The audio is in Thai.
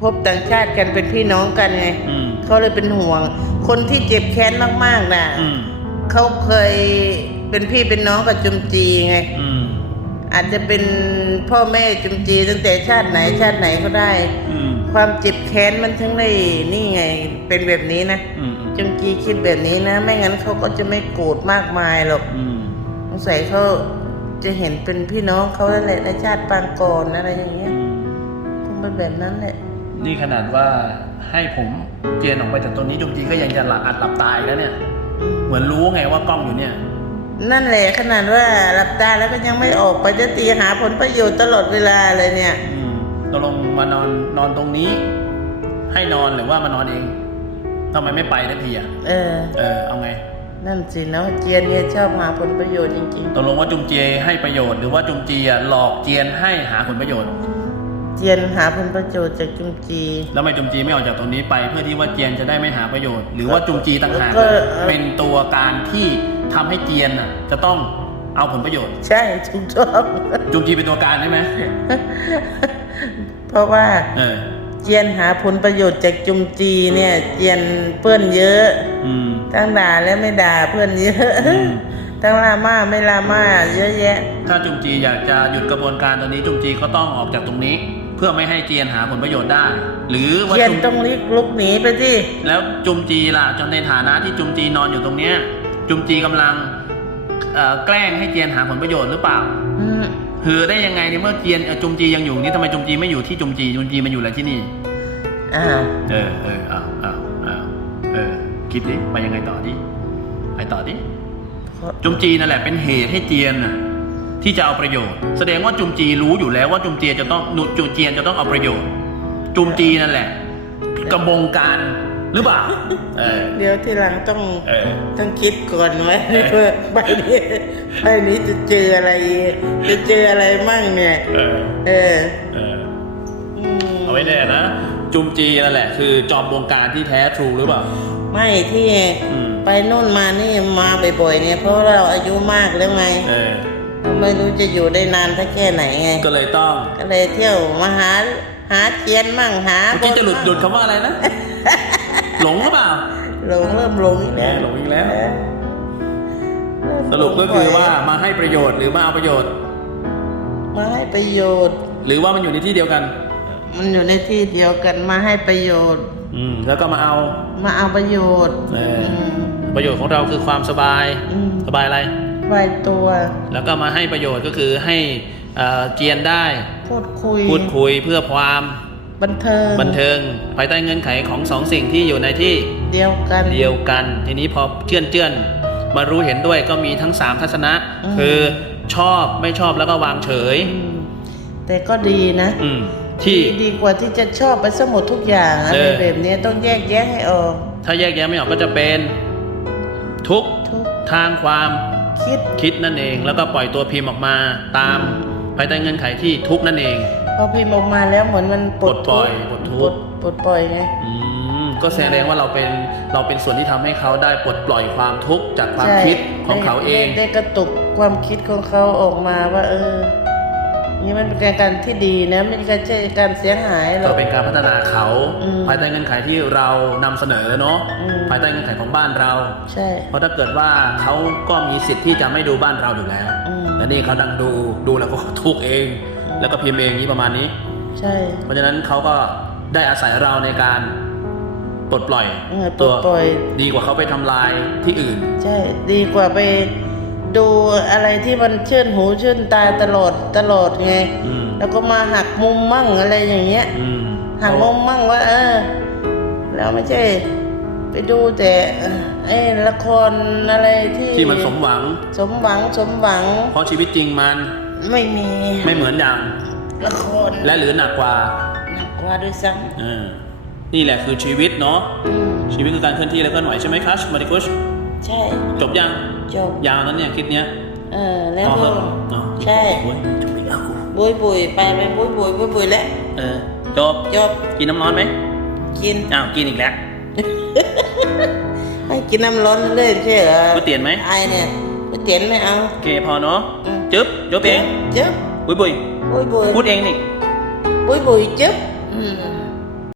พบต่างชาติกันเป็นพี่น้องกันไงอืม เขาเลยเป็นห่วง คนที่เจ็บแค้นมากๆน่ะอืม เขาเคยเป็นพี่เป็นน้องกับจุมจีไง อืม อาจจะเป็นพ่อแม่จุมจีตั้งแต่ชาติไหนชาติไหนก็ได้ อืม ความเจ็บแค้นมันทั้งได้นี่ไง เป็นแบบนี้นะอืม จุมจีคิดแบบนี้นะ ไม่งั้นเขาก็จะไม่โกรธมากมายหรอกอืม สงสัยเขาจะเห็นเป็นพี่น้องเขาแล้วแหละในชาติปางก่อนอะไรอย่างเงี้ยคงเป็นแบบนั้นแหละ นี่ขนาดว่าให้ผมเจียนออกไปจากตรงนี้จุงจีก็ยังจะหลับอัดหลับตายแล้วเนี่ย เหมือนรู้ไงว่ากล้องอยู่เนี่ย นั่นแหละขนาดว่าหลับตาแล้วก็ยังไม่ออกไปจะตีหาผลประโยชน์ตลอดเวลาเลยเนี่ย อืมตกลงมานอนนอนตรงนี้ ให้นอนหรือว่ามานอนเองทำไมไม่ไปทันทีอะเออ เออเอาไง นั่นสิเนาะเจียนเนี่ยชอบหาผลประโยชน์จริงตกลงว่าจุงเจให้ประโยชน์หรือว่าจุงจีอะหลอกเจียนให้หาผลประโยชน์ ๆ เจียนหาผลประโยชน์จากจุมจี แล้วทำไมจุงจีไม่ออกจากตรงนี้ไป เพื่อที่ว่าเจียนจะได้ไม่หาประโยชน์ หรือว่าจุงจีต่างหากก็ เป็นตัวการที่ทำให้เจียนอะจะต้องเอาผลประโยชน์ ใช่ถูกต้อง จุงจีเป็นตัวการใช่ไหมเพราะว่าเออ เจียนหาผลประโยชน์จากจุมจีเนี่ย เจียนเพื่อนเยอะ อืม ทั้งด่าและไม่ด่าเพื่อนเยอะ อืม ทั้งลาม่าไม่ลาม่าเยอะแยะ ถ้าจุงจีอยากจะหยุดกระบวนการตรงนี้จุงจีก็ต้องออกจากตรงนี้ เพื่อไม่ให้เจียนหาผลประโยชน์ได้ หรือว่าเจียนจุงต้องรีบลุกหนีไปที่แล้วจุมจีล่ะจนในฐานะที่จุมจีนอนอยู่ตรงเนี้ย จุมจีกำลังเอ่อแกล้งให้เจียนหาผลประโยชน์หรือเปล่าอืมคือได้ยังไงในเมื่อเจียนเอ่อจุมจียังอยู่นี่ทำไมจุมจีไม่อยู่ที่จุมจีจุมจีมันอยู่แล้วที่นี่อ้าวเออเอออ้าวอ้าวอ้าวเออคิดดิไปยังไงต่อดิไปต่อดิจุมจีนั่นแหละเป็นเหตุให้เจียนน่ะ ที่จะเอาประโยชน์ แสดงว่าจุมจีรู้อยู่แล้วว่าจุมเจียนจะต้องหนุจุมเจียนจะต้องเอาประโยชน์ จุมจีนั่นแหละ กระบงการหรือเปล่าเออ เดี๋ยวทีหลังต้องเออ ต้องคิดก่อนไหมเออว่าใบนี้ใบนี้จะเจออะไรจะเจออะไรมั่งเนี่ย เออเออเอออืมเอาไว้แน่นะจุมจีนั่นแหละ คือจอมบงการที่แท้ทรูหรือเปล่า ไม่ที่อืม ไปโน่นมานี่มาบ่อยๆเนี่ยเพราะเราอายุมากแล้วไง เออ ไม่รู้จะอยู่ได้นานสักแค่ไหนไง ก็เลยต้อง ก็เลยเที่ยวมาหาหาเทียนมั่งหาเมื่อกี้จะหลุดหลุดคำว่าอะไรนะ หลงหรือเปล่า หลงเริ่มหลงอีกแหมแล้วหลงอีกแล้วเออสรุปก็คือว่ามาให้ประโยชน์หรือมาเอาประโยชน์ มาให้ประโยชน์ หรือว่ามันอยู่ในที่เดียวกัน มันอยู่ในที่เดียวกันมาให้ประโยชน์ อืม แล้วก็มาเอามาเอาประโยชน์เออมประโยชน์ของเราคือความสบาย อืม สบายอะไร ไว้ตัว แล้วก็มาให้ประโยชน์ก็คือให้เอ่อเจียนได้ พูดคุย พูดคุยเพื่อความบันเทิง บันเทิง ภายใต้เงื่อนไขของสองสิ่งที่อยู่ในที่เดียวกัน เดียวกัน ทีนี้พอเจื้อนเจื้อนมารู้เห็นด้วยก็มีทั้งสามทัศนะอืมคือชอบไม่ชอบแล้วก็วางเฉยอืมแต่ก็ดีนะอืมที่ดีกว่าที่จะชอบไปสมุดทุกอย่างอะไรเออแบบนี้ต้องแยกแยะให้ออก ถ้าแยกแยะไม่ออกก็จะเป็น ทุกข์ทุกทางความ คิดคิดนั่นเอง แล้วก็ปล่อยตัวพิมพ์ออกมาตามภายใต้เงื่อนไขที่ทุกข์นั่นเอง พอพิมพ์ออกมาแล้วเหมือนมันปลดปลดปล่อยทุกข์ปลดทุกข์ ปลดปล่อยไงอืมก็แสดงว่าเราเป็นเราเป็นส่วนที่ทำให้เขาได้ปลดปล่อยความทุกข์จากความใช่คิดของเขาเอง ได้ได้กระตุกความคิดของเขาออกมาว่า เออ นี่มันเป็นการที่ดีนะไม่ใช่การเสียหายหรอก็ก เป็นการพัฒนาเขาอืมภายใต้เงื่อนไขที่เรานำเสนอเนาะอืม ภายใต้เงื่อนไขของบ้านเรา ใช่ เพราะถ้าเกิดว่าเขาก็มีสิทธิ์ที่จะไม่ดูบ้านเราอยู่แล้วอืมและนี่เขาดังดูดูแล้วก็ทุกข์เอง แล้วก็พิมพ์เองนี้ประมาณนี้ ใช่ เพราะฉะนั้นเขาก็ได้อาศัยเราในการปลดปล่อยเออปลดปล่อย ดีกว่าเขาไปทำลายที่อื่น ใช่ ดีกว่าไป ดูอะไรที่มันชื่นหูชื่นตาตลอดตลอดไง อืมแล้วก็มาหักมุมมั่งอะไรอย่างเงี้ย อืมหักมุมมั่งว่า เออ แล้วไม่ใช่ ไปดูแต่เอ่อไอ้ละครอะไรที่ที่มันสมหวัง สมหวังสมหวังเพราะชีวิตจริงมันไม่มีไม่เหมือนอย่าง ละครและหรือหนักกว่าหนักกว่าด้วยซ้เออนี่แหละคือชีวิตเนาะำอืม ชีวิตคือการเคลื่อนที่และเคลื่อนไหวใช่ไหมครับมาริคุช ใช่ จบยังจบ ยาวนั้นเนี่ยคลิปเนี้ยเออ แล้วพอก็เหอะเนาะใช่ โอ้ยจบอีกแล้วกูบุยบุยไปไปบุยบุยบุยบุยแล้วเออจบจบกินน้ำร้อนไหมกิน อ้าวกินอีกแล้ว ให้กินน้ำร้อนเรื่อยๆใช่เหรอก๋วยเตี๋ยวไหม ไอเนี่ยก๋วยเตี๋ยวไม่เอา โอเคพอเนาะอืม จึ๊บจบเองจึ๊บบุยบุยบุยบุยพูดเองนี่ บุยบุยจึ๊บอืม